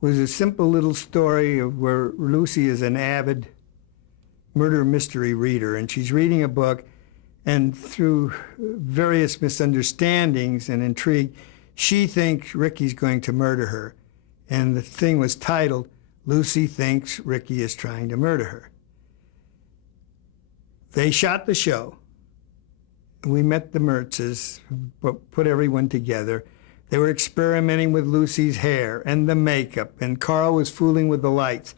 was a simple little story of where Lucy is an avid murder mystery reader, and she's reading a book, and through various misunderstandings and intrigue, she thinks Ricky's going to murder her. And the thing was titled, Lucy Thinks Ricky is Trying to Murder Her. They shot the show. We met the Mertzes, put everyone together. They were experimenting with Lucy's hair and the makeup, and Carl was fooling with the lights.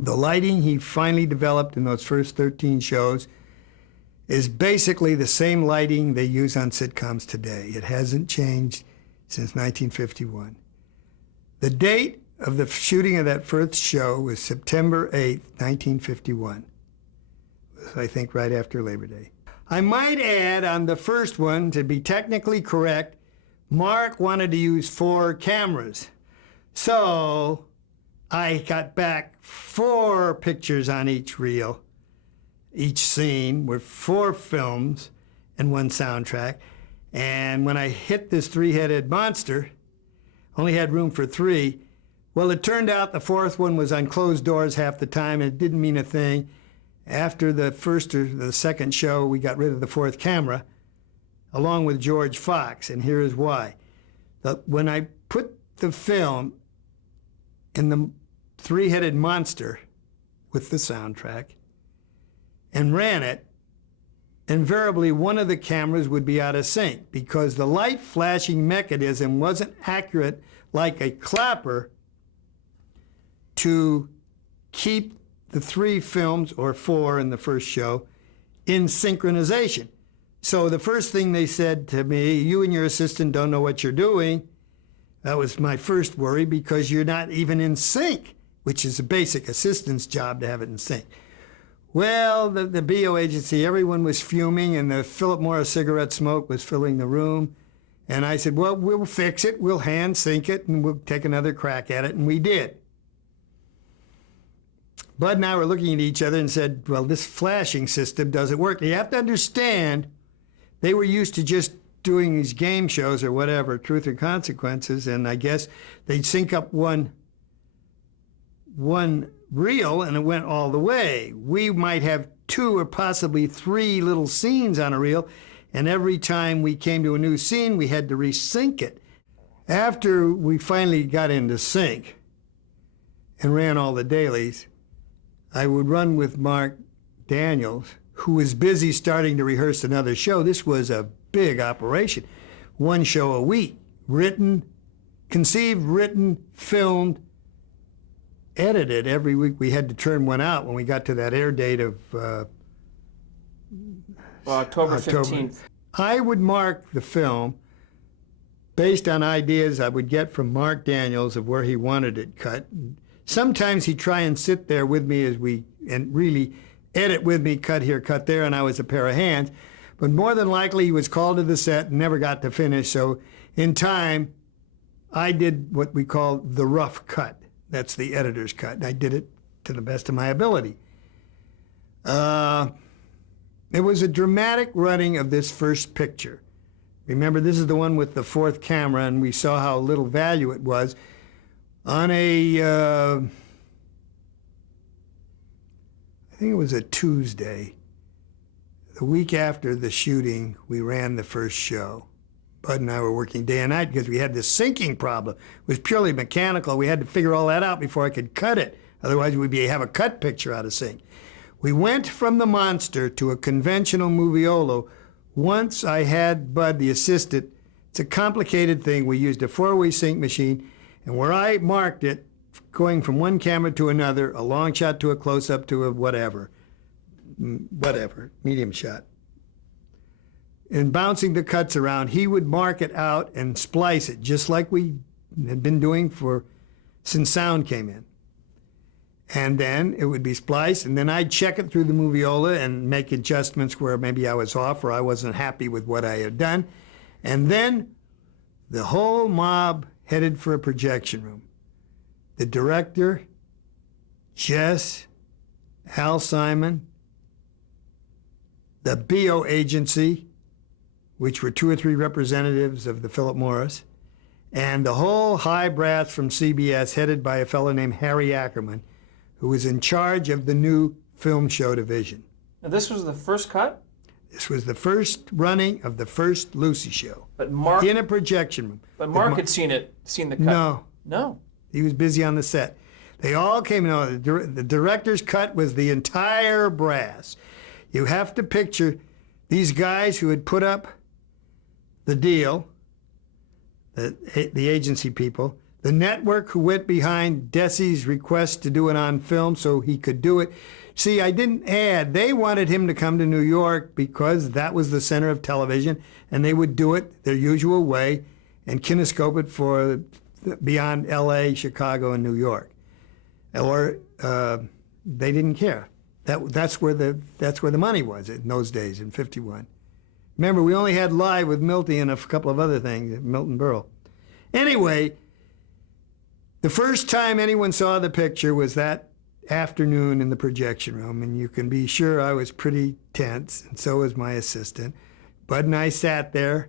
The lighting he finally developed in those first 13 shows is basically the same lighting they use on sitcoms today. It hasn't changed since 1951. The date of the shooting of that first show was September 8th, 1951. I think right after Labor Day. I might add on the first one, to be technically correct, Mark wanted to use 4 cameras. So I got back 4 pictures on each reel. Each scene with 4 films and 1 soundtrack. And when I hit this 3-headed monster, only had room for 3. Well, it turned out the 4th one was on closed doors half the time, and it didn't mean a thing. After the first or the second show, we got rid of the 4th camera, along with George Fox, and here is why. When I put the film in the 3-headed monster with the soundtrack and ran it, invariably one of the cameras would be out of sync because the light flashing mechanism wasn't accurate like a clapper to keep the 3 films, or 4 in the first show, in synchronization. So the first thing they said to me, you and your assistant don't know what you're doing. That was my first worry because you're not even in sync, which is a basic assistant's job to have it in sync. Well, the BO agency, everyone was fuming, and the Philip Morris cigarette smoke was filling the room. And I said, well, we'll fix it. We'll hand sync it, and we'll take another crack at it. And we did. Bud and I were looking at each other and said, well, this flashing system doesn't work. You have to understand, they were used to just doing these game shows or whatever, Truth or Consequences, and I guess they'd sync up one reel and it went all the way. We might have 2 or possibly 3 little scenes on a reel, and every time we came to a new scene, we had to resync it. After we finally got into sync and ran all the dailies, I would run with Mark Daniels, who was busy starting to rehearse another show. This was a big operation. 1 show a week, conceived, written, filmed, edited. Every week we had to turn one out when we got to that air date of October 15th. I would mark the film based on ideas I would get from Mark Daniels of where he wanted it cut. Sometimes he'd try and sit there with me and really edit with me, cut here, cut there, and I was a pair of hands. But more than likely, he was called to the set and never got to finish. So in time, I did what we call the rough cut. That's the editor's cut. And I did it to the best of my ability. It was a dramatic running of this first picture. Remember, this is the one with the 4th camera, and we saw how little value it was. On I think it was a Tuesday, the week after the shooting, we ran the first show. Bud and I were working day and night because we had this syncing problem. It was purely mechanical. We had to figure all that out before I could cut it. Otherwise, we'd have a cut picture out of sync. We went from the monster to a conventional moviolo. Once I had Bud, the assistant, it's a complicated thing. We used a 4-way sync machine, and where I marked it, going from one camera to another, a long shot to a close-up to a whatever, medium shot, and bouncing the cuts around, he would mark it out and splice it, just like we had been doing since sound came in. And then it would be spliced, and then I'd check it through the moviola and make adjustments where maybe I was off or I wasn't happy with what I had done. And then the whole mob headed for a projection room. The director, Jess, Al Simon, the BO agency, which were 2 or 3 representatives of the Philip Morris, And the whole high brass from CBS, headed by a fellow named Harry Ackerman, who was in charge of the new film show division. Now, this was the first cut? This was the first running of the first Lucy show. But Mark, in a projection room. But Mark had seen the cut. No. No. He was busy on the set. They all came in. The director's cut was the entire brass. You have to picture these guys who had put up the deal, the agency people, the network who went behind Desi's request to do it on film so he could do it. See, I didn't add. They wanted him to come to New York because that was the center of television, and they would do it their usual way and kinescope it for beyond L.A., Chicago, and New York. Or they didn't care. That's where the money was in those days in '51. Remember, we only had Live with Milty and a couple of other things, Milton Berle. Anyway, the first time anyone saw the picture was that afternoon in the projection room, and you can be sure I was pretty tense, and so was my assistant. Bud and I sat there.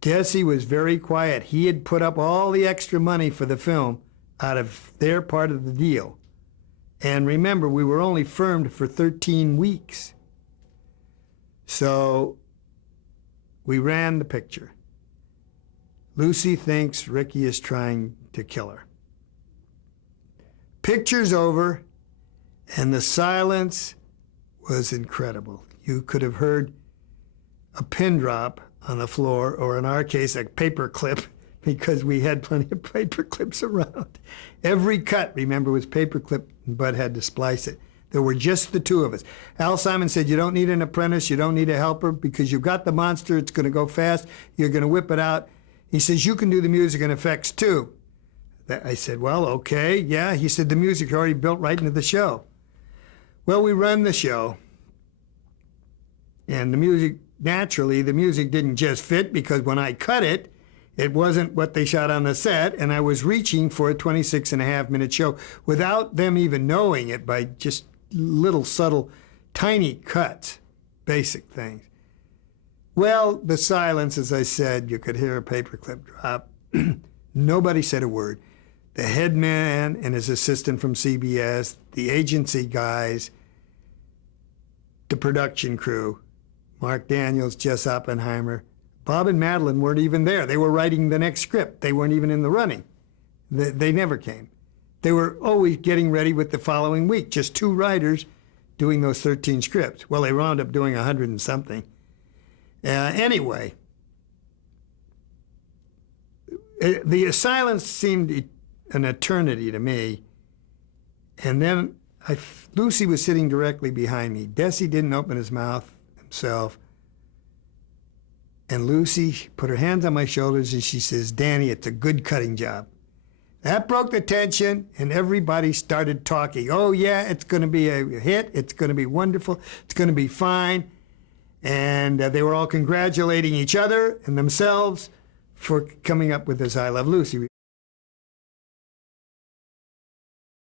Desi was very quiet. He had put up all the extra money for the film out of their part of the deal. And remember, we were only firmed for 13 weeks. So we ran the picture. Lucy thinks Ricky is trying to kill her. Picture's over, and the silence was incredible. You could have heard a pin drop on the floor, or in our case, a paper clip, because we had plenty of paper clips around. Every cut, remember, was paper clip, and Bud had to splice it. There were just the two of us. Al Simon said, you don't need an apprentice, you don't need a helper, because you've got the monster, it's going to go fast, you're going to whip it out. He says, you can do the music and effects too. I said, well, okay, yeah. He said, the music already built right into the show. Well, we run the show, and the music, naturally, the music didn't just fit, because when I cut it, it wasn't what they shot on the set, and I was reaching for a 26-and-a-half-minute show without them even knowing it, by just little subtle, tiny cuts, basic things. Well, the silence, as I said, you could hear a paperclip drop. Nobody said a word. The head man and his assistant from CBS, the agency guys, the production crew, Mark Daniels, Jess Oppenheimer, Bob and Madeline weren't even there. They were writing the next script. They weren't even in the running. They never came. They were always getting ready with the following week, just two writers doing those 13 scripts. Well, they wound up doing 100 and something. Anyway, the silence seemed an eternity to me. And then Lucy was sitting directly behind me. Desi didn't open his mouth himself. And Lucy put her hands on my shoulders and she says, Danny, it's a good cutting job. That broke the tension, and everybody started talking. Oh, yeah, it's going to be a hit. It's going to be wonderful. It's going to be fine. And they were all congratulating each other and themselves for coming up with this I Love Lucy